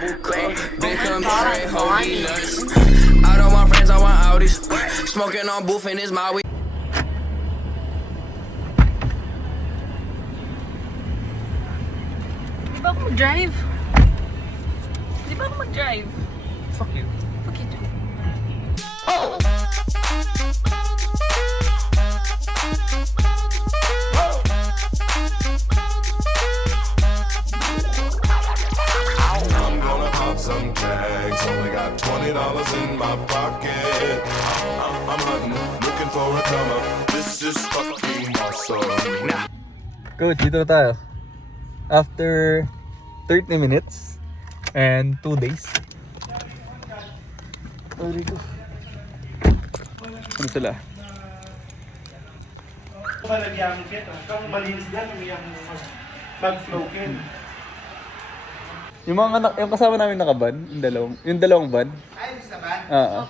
double cross. Been come straight, holy nuts. I don't want friends, I want Audis. Smoking on booth and it's my weed. Di ba ako mag-drive? Di ba ako mag-drive? Fuck you. Fuck you too. I'm gonna pop some tags. Only got $20 in my pocket. I'm hunting, looking for a come up. This is fucking awesome. Nah. Coach, dito na tayo. After 30 minutes and 2 days. Sorry ko. Ano sila? Malagyan kita. Kung malinis yan, umiyak mo mag-flow kin. Yung mga anak, yung kasama namin nakaban, yung dalawang van. Ay, sa van? Oo.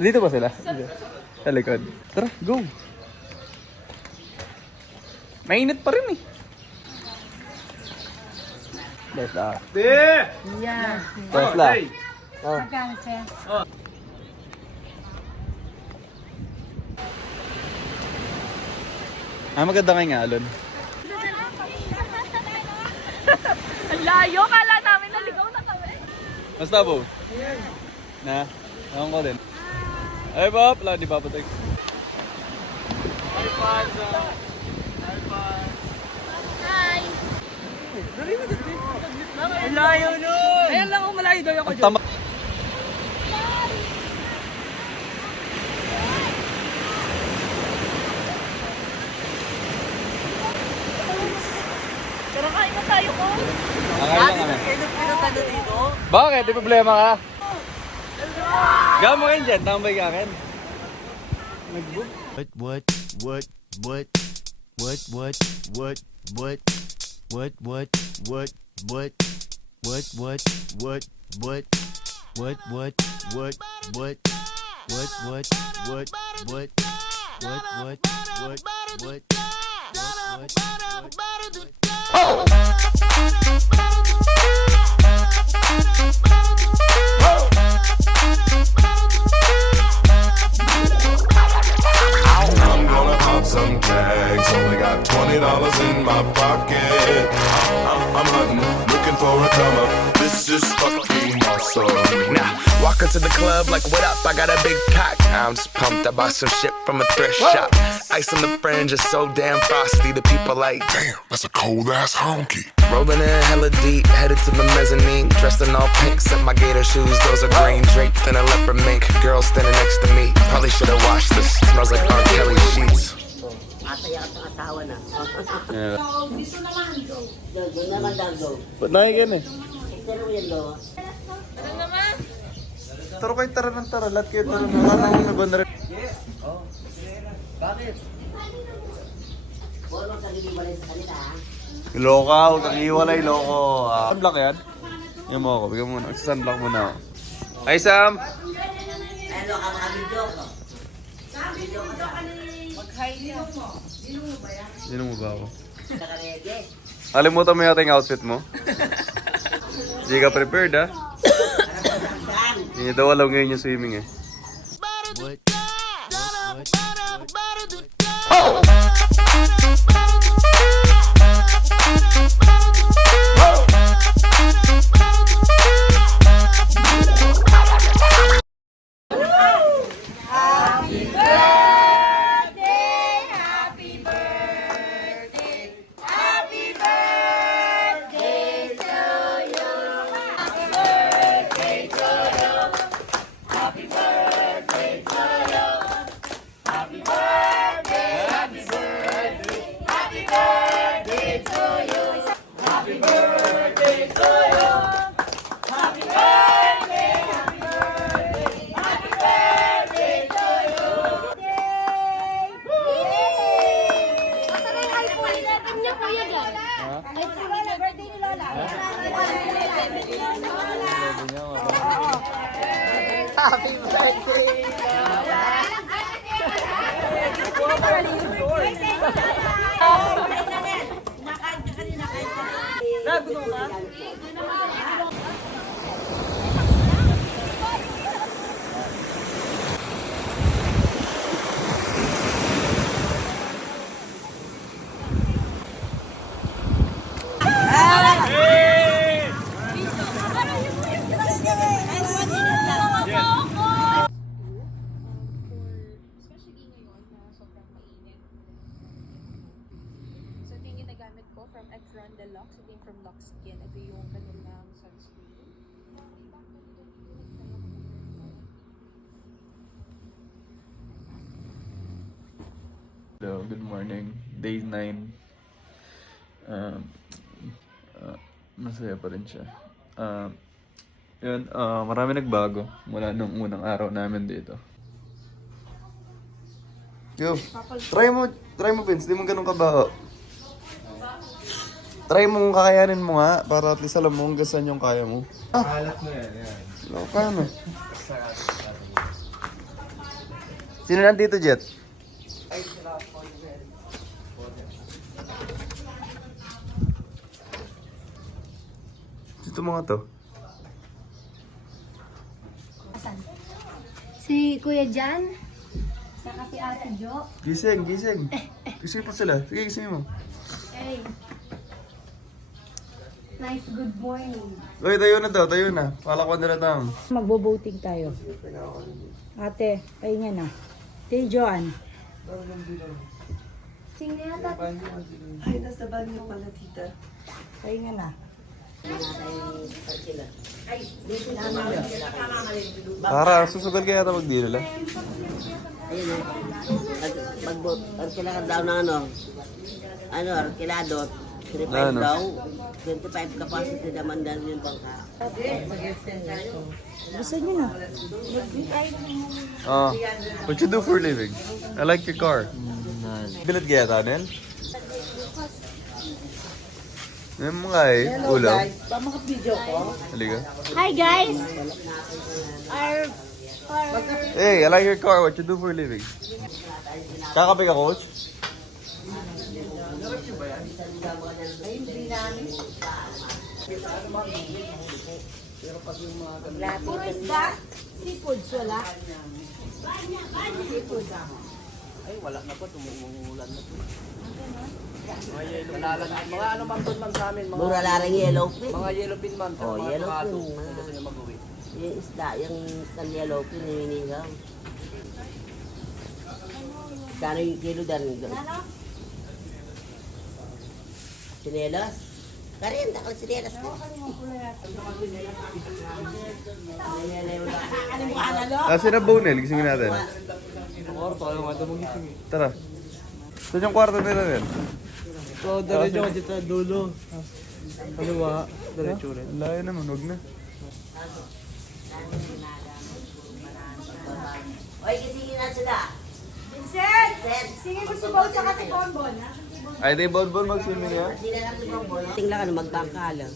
Dito ba sila? Sa likod. Tara, go! Mainit pa rin eh. Tesla. Yeah. Tesla. Magkano siya? Maganda kay Alon. Ang layo! Kala namin naligaw na kami. Basta po? Na? Ewan ko din. Ay Bob! Wala, di pa text. Hi Panza! Hi Panza! Hi! Ang layo nun! Ayan lang ako malayo daw ako dyan. Tama. Pero kain na tayo ko. Ang kami. Bakit? Di problema ka? Gawin mo kayo dyan. Tambay ka akin. Nag-book. What? I'm gonna pop some tags. Only got $20 in my pocket. I'm hunting, looking for a come up. This is fucking awesome. Nah, walk into the club like, what up? I got a big cock. I'm just pumped. I bought some shit from a thrift shop. Ice on the fringe is so damn frosty. The people like, Damn, that's a cold ass honky. rolling in hella deep, headed to the mezzanine. Dressed in all pink, set my gator shoes. Those are green, draped in a leopard mink. Girl standing next to me. Probably should have washed this. Smells like R. Kelly sheets. Masaya at asawa na. Yeah. Doon naman daw, Joe. Ba't nakikin eh? Pero yan, Joe. Taro kayo tara ng tara. Lahat kayo tara ng tara. Na ba na rin? Bakit? Bolong sa libalay sa kanila, ha? Lokaw, kakiwalay, loko. Sunblock yan? Yan mo ako, bigyan mo muna. Sunblock muna ako. Hi Sam! Ano ka mga video ko? Video ko na. Mag-hi niya. Sino mo ba ako? Nakarege. Kalimutan mo yata yung outfit mo? Hindi ka prepared ha? Hindi daw alam ngayon yung swimming eh. Happy birthday! skin. Ito yung kanilang sunscreen. Hello, good morning. Day 9. Masaya pa rin siya. Marami nagbago mula nung unang araw namin dito. Yo, try mo Vince, di mo ganun kabaho. Try mo kung kakayanin mo nga, para at least alam mo kung saan yung kaya mo. Kalat mo yan. Kaya mo. Sino nandito, Jet? Ito mga to. Si Kuya Jan, saka si Ate Jo. Gising. Gising pa sila. Sige, gising mo. Hey. Nice good morning. Uy, tayo na. Palakwan na lang. Magbo-voting tayo. Ate, pahinga na. Ate Joan. Tingnan yata. Pahinga na. Para, susugal kaya ata magdilo lang. Ayun o. Kailangan daw ng arkilado. 35 Ano? daw. 25 capacity naman daw yung bangka. Gusto niyo na. What you do for a living? I like your car. Bilat kaya ata, Nel? Ano mo nga ulaw. Pamaka-video ko. Halika. Hi guys! Hey, I like your car. What you do for a living? Kakape ka, coach? Puro isda? Seafoods wala? Seafood. Mura larang yellowfin. Mga yellowfin man. Oh, yellowfin. Yung isda, yung yellowfin, yung inihaw. Kano yung kilo dan? Sinelas? Karin, takal sinelas ko. Kasi na Bonel, gisingin natin. Tara. Saan yung kwarto nila rin? So, diretso ka dito sa dulo. Kaliwa, diretso rin. Layo naman, huwag na. Oy, gisingin na sila. Vincent! Singin mo si Bo tsaka si Bonbon. Ay, di Bonbon mag-swimming yan? Sila lang si Bongbong. Tingnan ka, magbangkala.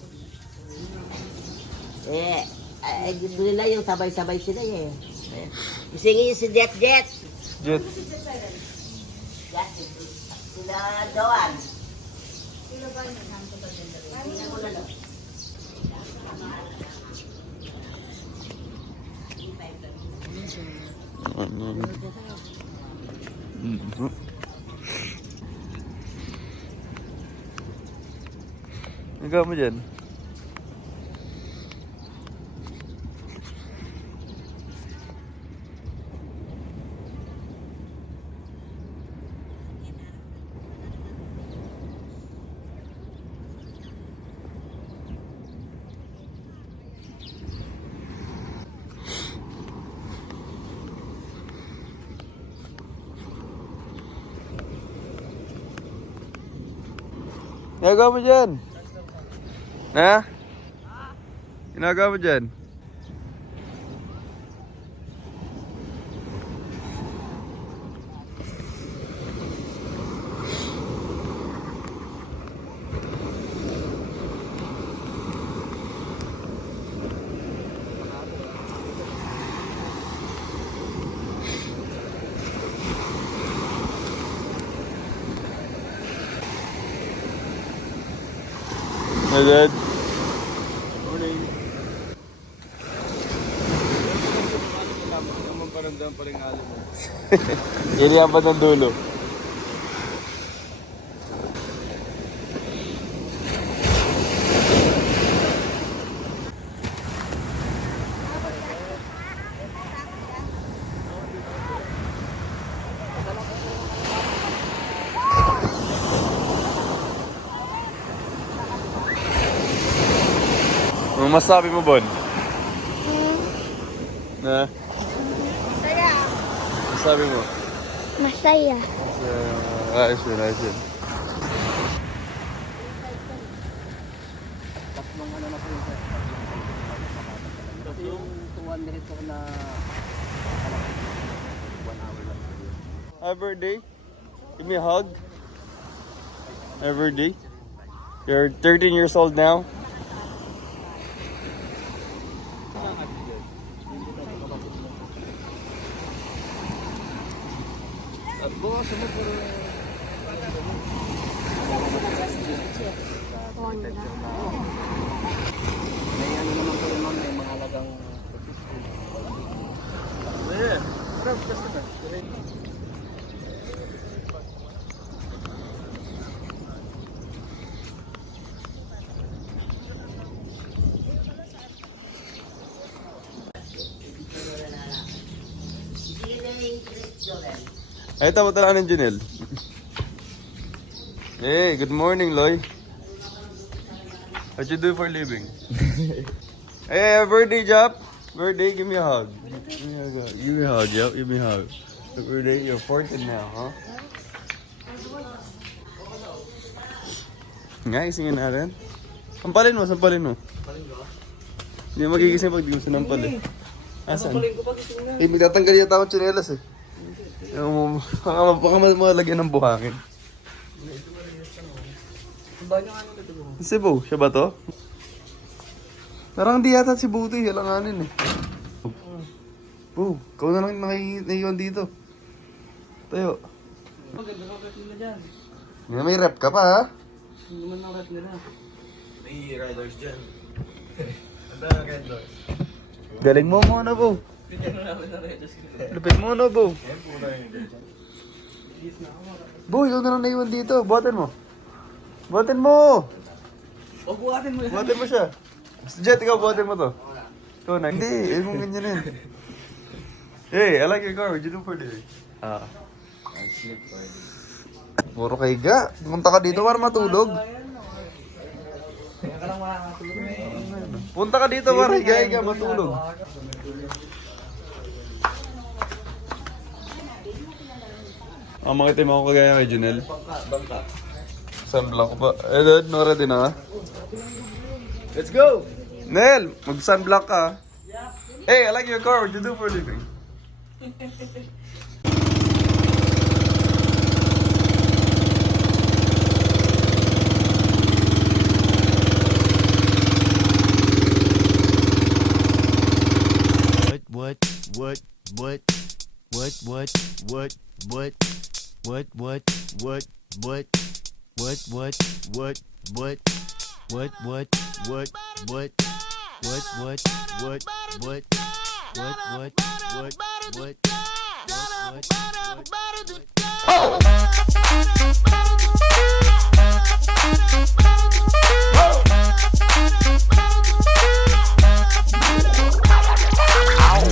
Gusto nila yung sabay-sabay sila eh. Gisingin yung si Jet. Jet. Sila Joan. Ikaw mo dyan. Ginagawa mo dyan? Ha? Ginagawa mo dyan? Agad. Morning. Naman paramdam pa rin alam mo. Yan pa ng dulo. Ano masabi mo, Bon? Na? Saya. Masabi mo? Masaya. Ayos yun, ayos yun. Happy birthday. Give me a hug. Happy birthday. You're 13 years old now. Ay, tama talaga ng Junel. Hey, good morning, Loy. What you do for a living? Hey, birthday, Jap. Birthday, give me a hug. Give me a hug. Give me a hug, Jap. Give me a hug. Happy birthday, you're 14 now, huh? Nga, isingin natin. Sampalin mo, sampalin mo. Hindi magigising pag di mo sinampal eh. Asan? Eh, may tatanggal yata akong tsinelas eh. Baka malagyan ng buhangin. Si Bo, siya ba to? Parang di yata si Bo ito eh, alanganin eh. Bo, ikaw na lang naiwan dito. Tayo. May rep ka pa ha? Hindi naman ang rep nila. May riders dyan. Ada riders. Galing mo muna, Bo. Lupit mo na, Bo. Bo, ikaw na lang naiwan dito. Buhatin mo. Buhatin mo! O, buhatin mo yan. Buhatin mo siya. Jet, ikaw buhatin mo to. Ikaw na. Hindi, mong ganyan yun. Hey, I like your car. What'd you do for this? I sleep for this. Puro kay Ga. Punta ka dito para matulog. Kaya ka lang makakatulog na eh. Punta ka dito para higa matulog. Makita mo ako kagaya kay Junel. Bangka. Sunblock ko pa. Eh, Dad, ready na ka? Let's go! Nel, mag-sunblock ka. Hey, I like your car. What you do for a living?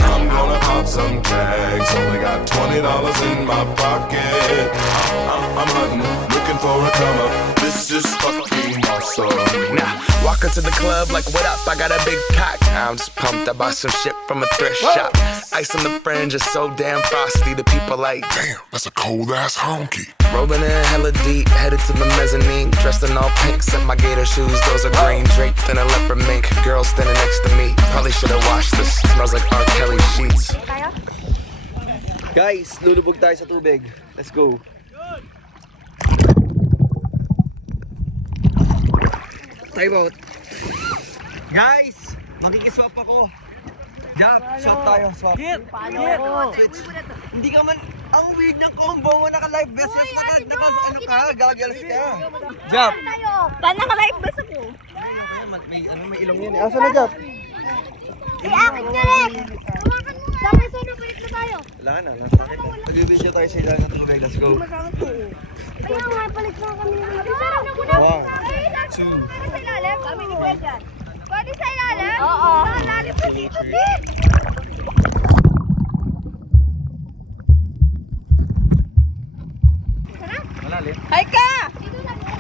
I'm gonna pop some tags. Only got $20 in my pocket. I'm hunting, looking for a come up. This is fucking awesome. Now, walk into the club like, what up? I got a big cock. I'm just pumped. I bought some shit from a thrift shop. Ice on the fringe is so damn frosty. The people like, Damn, that's a cold ass honky. rolling in hella deep, headed to the mezzanine. Dressed in all pink, set my gator shoes. Those are green, draped in a leopard mink. Girl standing next to me. Probably should have washed this. Smells like R. Kelly sheets. Guys, lulubog tayo sa tubig. Let's go. Time out. Guys, makikiswap ako. Jack, swap tayo, swap. Kit! Switch. Hindi ka man, ang weird ng combo mo, naka-live best yes, ano ka, gagalas ka. Jack. Paano naka-live bus ako? May ilong yun. Asa na, Jack? Akin niya rin! Sabi sa na, balik na tayo. Wala na, nasa akin. Mag-video tayo sa ilalim ng tubig, let's go. Kaya nga, balik na kami ng mga. 1, 2, Pwede sa ilalim? Kami ni Kuya dyan. Pwede sa ilalim? Oo. Sa ilalim pa dito, Dit! malalim. Hi ka! Dito na po.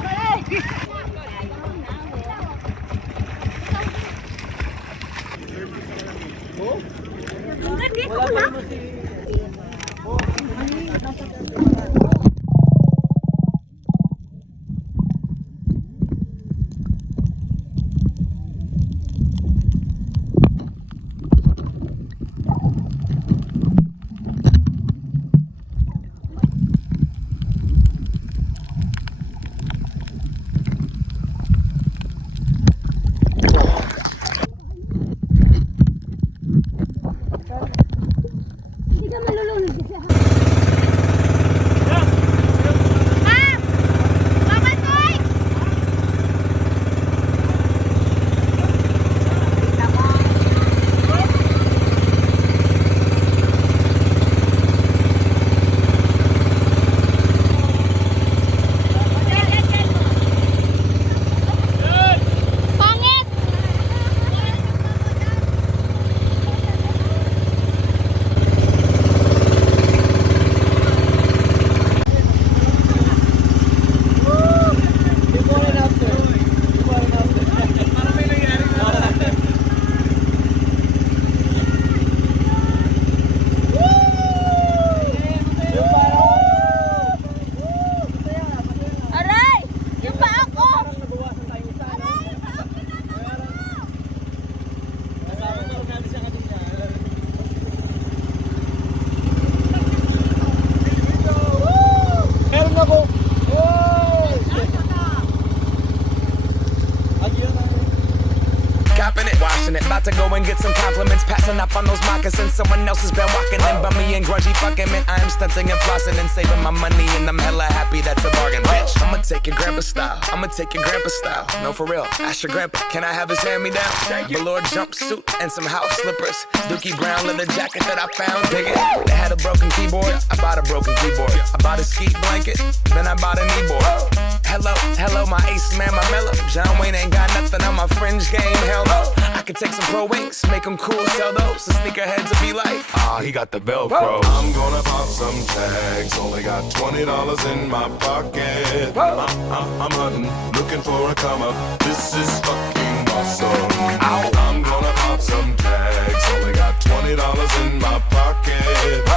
copping it, washing it. About to go and get some compliments, passing up on those moccasins. Someone else has been walking in, bummy and grungy fucking man. I am stunting and flossing and saving my money, and I'm hella happy that's a bargain, bitch. I'ma take your grandpa style, I'ma take your grandpa style. No, for real, ask your grandpa, can I have his hand-me-down? Velour jumpsuit and some house slippers. Dookie brown leather jacket that I found, dig it. They had a broken keyboard, I bought a broken keyboard. I bought a ski blanket, then I bought a kneeboard. Hello, my ace man, my mellow. John Wayne ain't got nothing on my fringe game, hell no. I could take some pro wings, make them cool, sell those. The sneakerheads will be like, he got the Velcro. I'm gonna pop some tags. Only got $20 in my pocket. I'm hunting, looking for a come up. This is fucking awesome. I'm gonna pop some tags. Only got $20 in my pocket.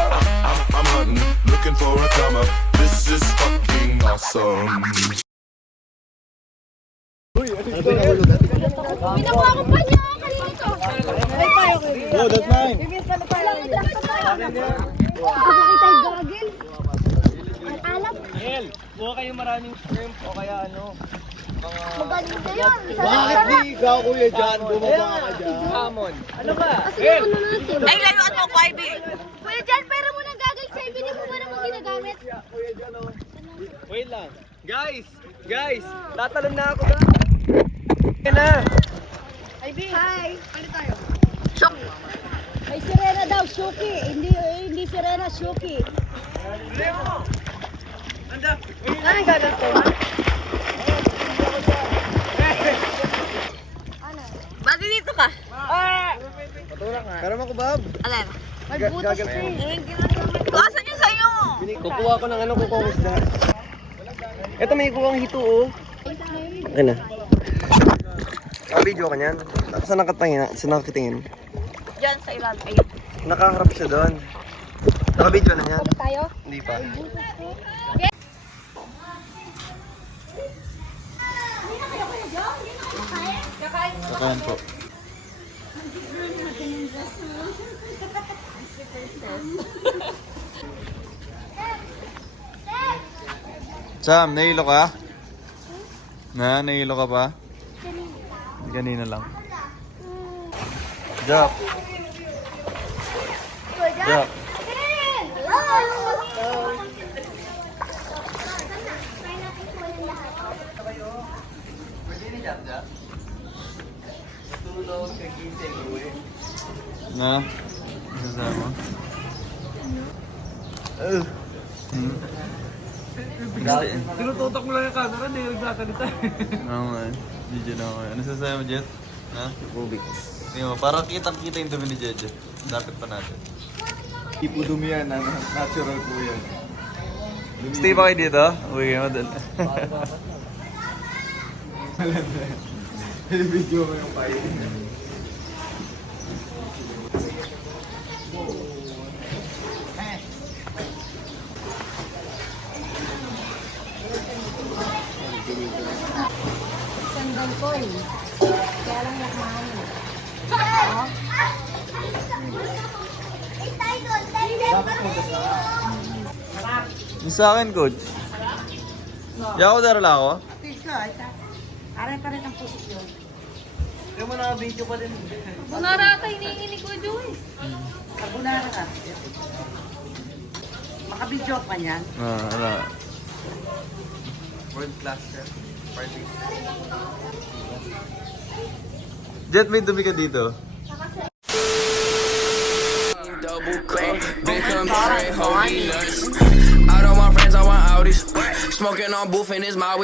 I'm hunting, looking for a come up. This is fucking awesome. Pinakuha ko pa niya kanina to. Oh, that's mine. Nakakita yung gagil. Ang alam. El, buha kayo maraming shrimp o kaya ano. Magaling na yun. Bakit di ikaw, Kuya John, bumaba ka dyan? Salmon. Ano ba? El! Ay, layuan mo ko, Ivy. Kuya Jan, pero mo ng gagil sa ibig mo ba naman ginagamit? Wait lang. Guys, tatalon na ako ba? Na. Ivy. Hi. Ano tayo? Shock. Ay, Serena daw, Shuki. Hindi Serena, Shuki. Ano yung gaganto? Ba't dito ka? Pero ako, Bob. Alin? Magbutas ka eh. Asan yung sa'yo? Kukuha ko ng ano, kukuha ko isda. Ito may kukuha ang hito, oh. Ayan na. Video ka niyan? Saan nakatingin? Diyan sa ilalim. Ayun. Nakaharap siya doon. Naka-video na niyan? Tayo? Hindi pa. Kakain po. Sam, nahilo ka? Nahilo ka pa? Ganina lang. Jop. Jop. Na? Kasama? Tinututok mo lang yung camera, hindi nagsasalita. Oo nga. Video na ako. Ano sasabi mo, Jet? Ha? Rubik's. Tingnan mo, parang kitang-kita yung dumi ni Jeje. Dapat pa natin. Hindi po dumi yan, natural po yan. Stay ba kayo dito? Uwi kayo madal. Video mo yung kayo. Sandal ko eh. Kaya lang nakmahan eh. Yung sa akin, coach. Yako darala ako? Aray pa rin ang posisyon. Kaya mo naka-video pa din. Bunara ata hinihingi ni Kuya Joey. Kabunara ka. Makabidyo pa niyan. Ala. World class yan. Party. Jet, may dumi ka dito. Double cup, big come straight, holy nuts. I don't want friends, I want Audis. Smoking on booth and it's my weed.